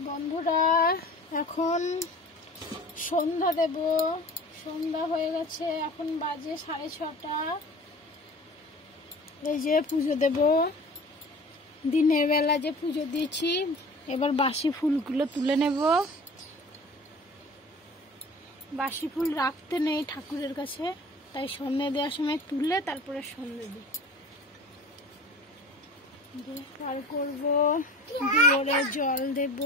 বন্ধুরা এখন সন্ধ্যা দেব। সন্ধ্যা হয়ে গেছে, এখন বাজে 6:30। এই যে পুজো দেব, দিনের বেলা যে পুজো দিয়েছি, এবার বাসি ফুলগুলো তুলে নেব। বাসি ফুল রাখতে নেই ঠাকুরের কাছে, তাই সন্ধ্যে দেওয়ার সময় তুলে তারপরে সন্ধ্যে দিই। পর করবো, দুয়ারে জল দেব,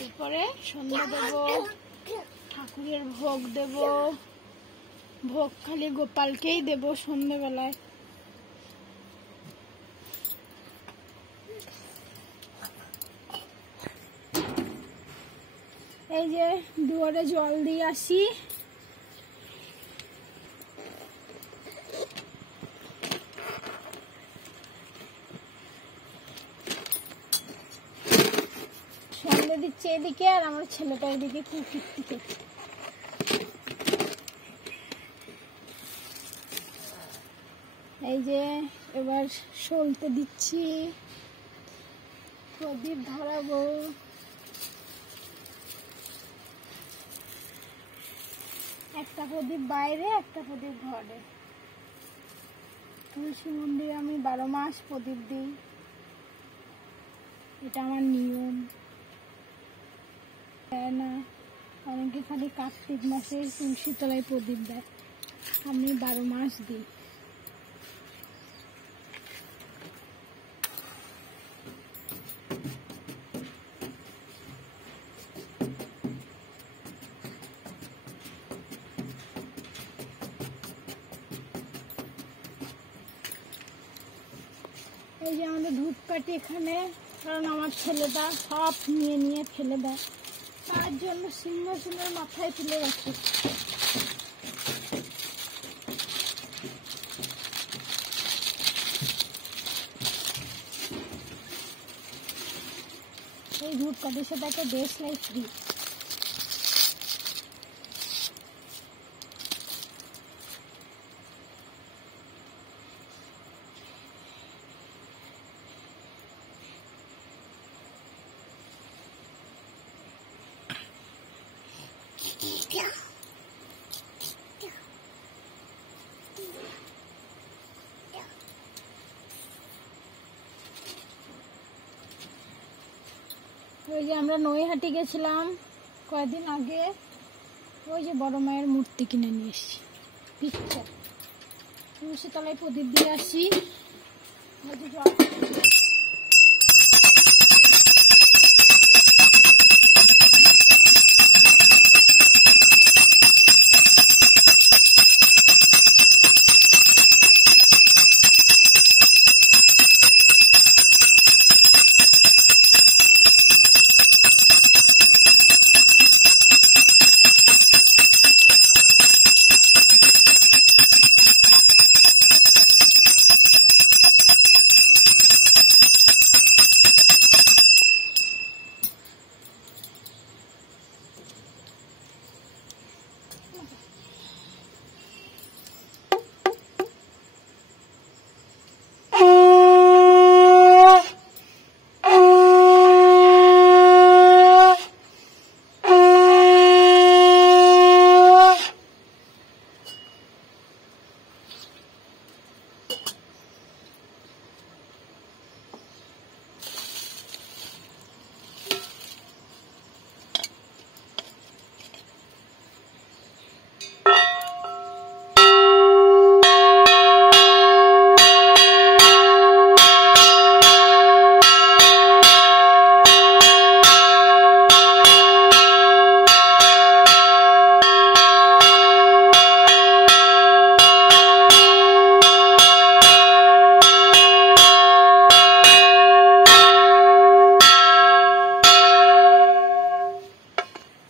এরপরে সন্ধ্যা দেব, ঠাকুরের ভোগ দেব। ভোগ খালি গোপালকেই দেব সন্ধ্যেবেলায়। এই যে দুয়ারে জল দিয়ে আসি। সন্ধ্যে দিচ্ছে এদিকে, আর আমার ছেলেটা এদিকে কুকির দিকে। এই যে এবার সলতে দিচ্ছি, প্রদীপ ধরাবো। একটা প্রদীপ বাইরে, একটা প্রদীপ ঘরে। তুলসী মন্দিরে আমি 12 মাস প্রদীপ দিই, এটা আমার নিয়ম। দেয় না, অনেকে খালি কার্তিক মাসে তুলসী তলায় প্রদীপ দেয়, আমি 12 মাস দিই। এই যে আমাদের ধূপকাঠি এখানে, কারণ আমার ছেলেটা সব নিয়ে নিয়ে ফেলে দেয়, তার জন্য সিংহাসনের মাথায় তুলে রাখি। এই ধূপকাঠির সাথে একটা দেশলাই ফ্রি। ওই যে আমরা নৈহাটি গেছিলাম কয়েকদিন আগে, ওই যে বড় মায়ের মূর্তি কিনে নিয়ে এসেছি, পিকচার। তুলসী তলায় প্রদীপ দিয়ে আসি।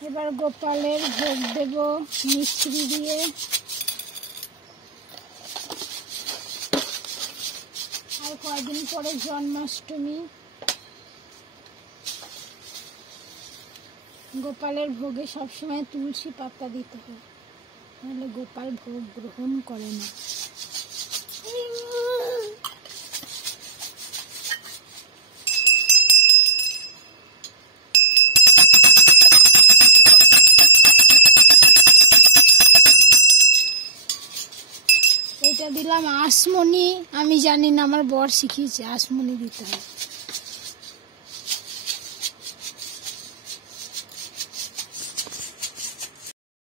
এবার গোপালের ভোগ দেব মিষ্টি দিয়ে। আর কয়েকদিন পরে জন্মাষ্টমী, গোপালের ভোগে সবসময় তুলসী পাতা দিতে হয়, নাহলে গোপাল ভোগ গ্রহণ করে না। দিলাম আসমনি। আমি জানি না, আমার বর শিখিয়েছে আসমনি দিতে হয়।